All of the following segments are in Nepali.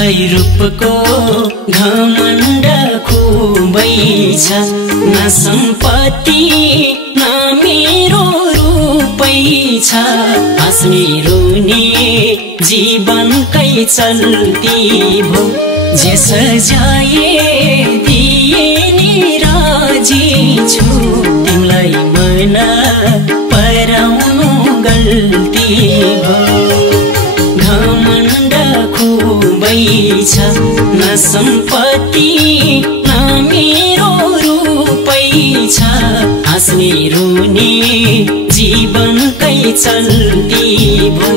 तिमीलाई रूपको घमण्ड खुबै छ न सम्पत्ति न मेरो रूपै छ हाँस्ने रुने जीवनकै चल्ती भो जे सजाए दिए नि राजी छु तिमीलाई मन पराउनु गल्ती भो घमण्ड खुबै छ न सम्पत्ति न मेरो रूपै छ हाँस्ने रुने जीवनकै चल्ती भो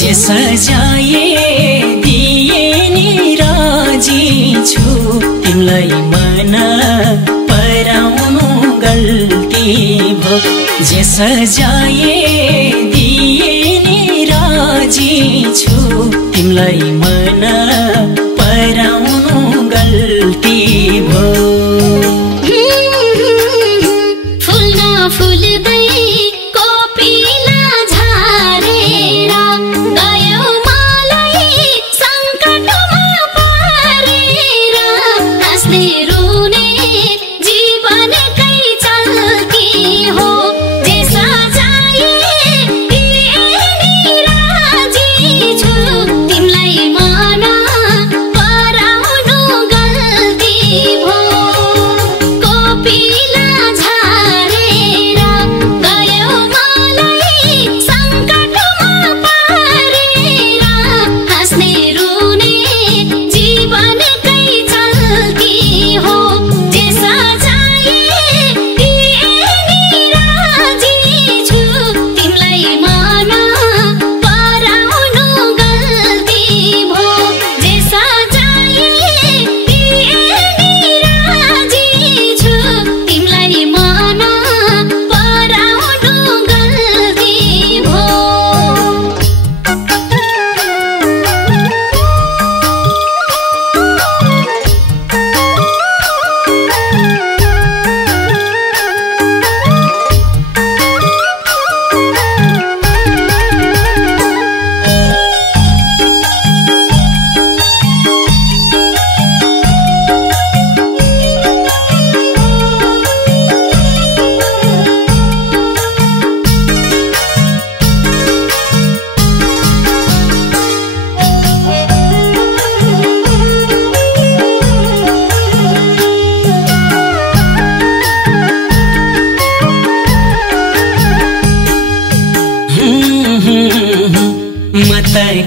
जे सजाए दिए नि राजी छु तिमीलाई मन पराउनु गल्ती भो जे सजाए दिए नि राजी छु तिमीलाई मन पराउनु गल्ती भो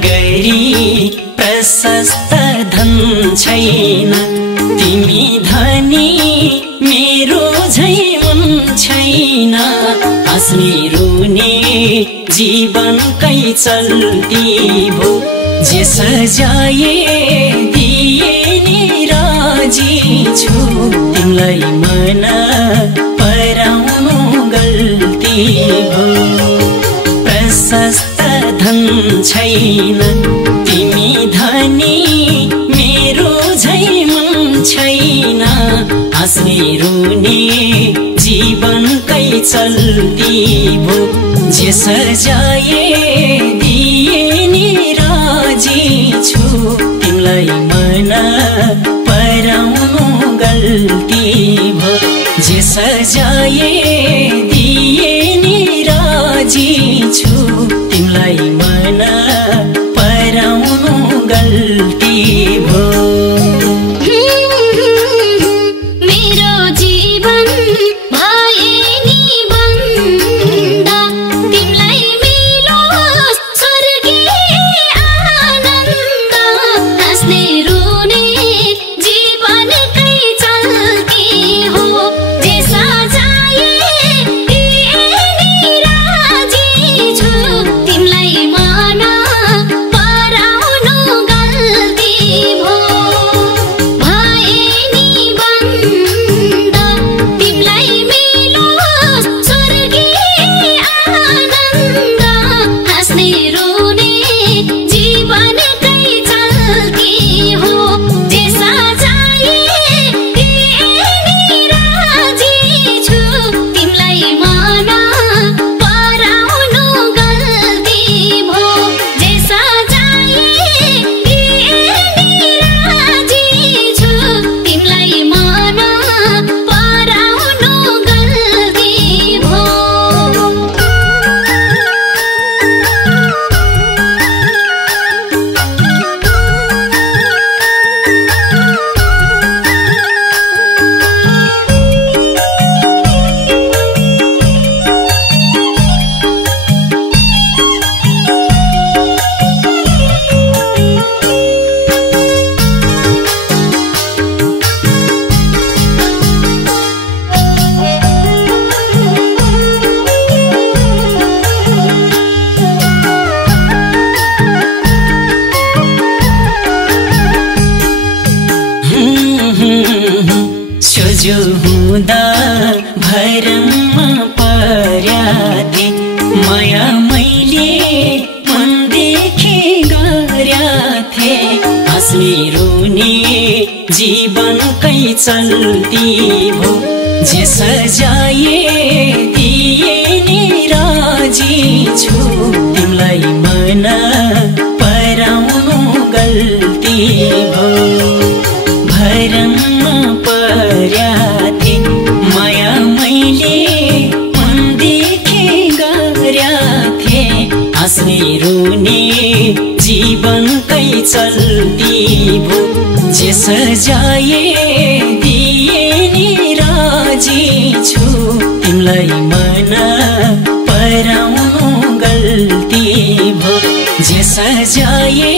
गरी प्रशस्त धन छैन तिमी धनी मेरो झै मन छैन हाँस्ने रुने जीवनकै चल्ती भो जे सजाए दिए नि राजी छु तिमीलाई मन पराउनु गल्ती भो प्रशस्त धन छैन तिमी धनी मेरो झै मन छैन हाँस्ने रुने जीवनकै चल्ती भो जे सजाए दिए नि राजी छु तिमीलाई मन पराउनु गल्ती भो जे सजाए दिए नि राजी छु तिमीलाई मन पराउनु गल्ती भो जीवन कै चल्ती हो जे सजाए जो हुँदा भरममा पर्या थिए माया मैले मनदेखि गर्या थिए हाँस्ने रोने जीवनकै चल्ती भो जे सजाए दिए नि राजी छु तिमीलाई मन पराउनु गल्ती भो भरममा पर्या थिए माया मैले मनदेखि गर्या थिए हाँस्ने रोने जीवनकै चल्ती भो जे सजाए दिए नि राजी छु तिमीलाई मन पराउनु गल्ती भो जे सजाए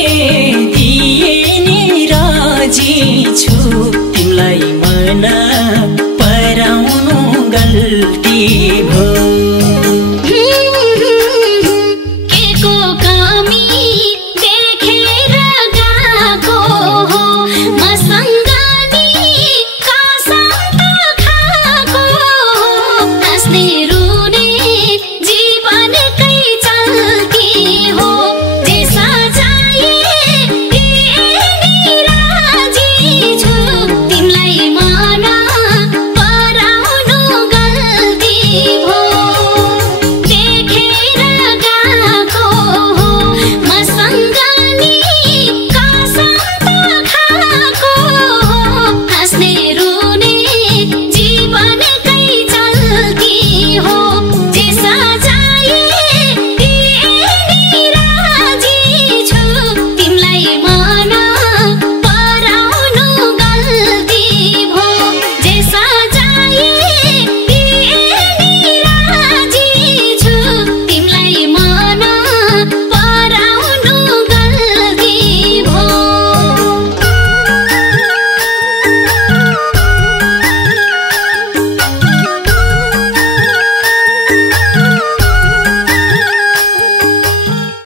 दिए नि राजी छु तिमीलाई मन पराउनु गल्ती भो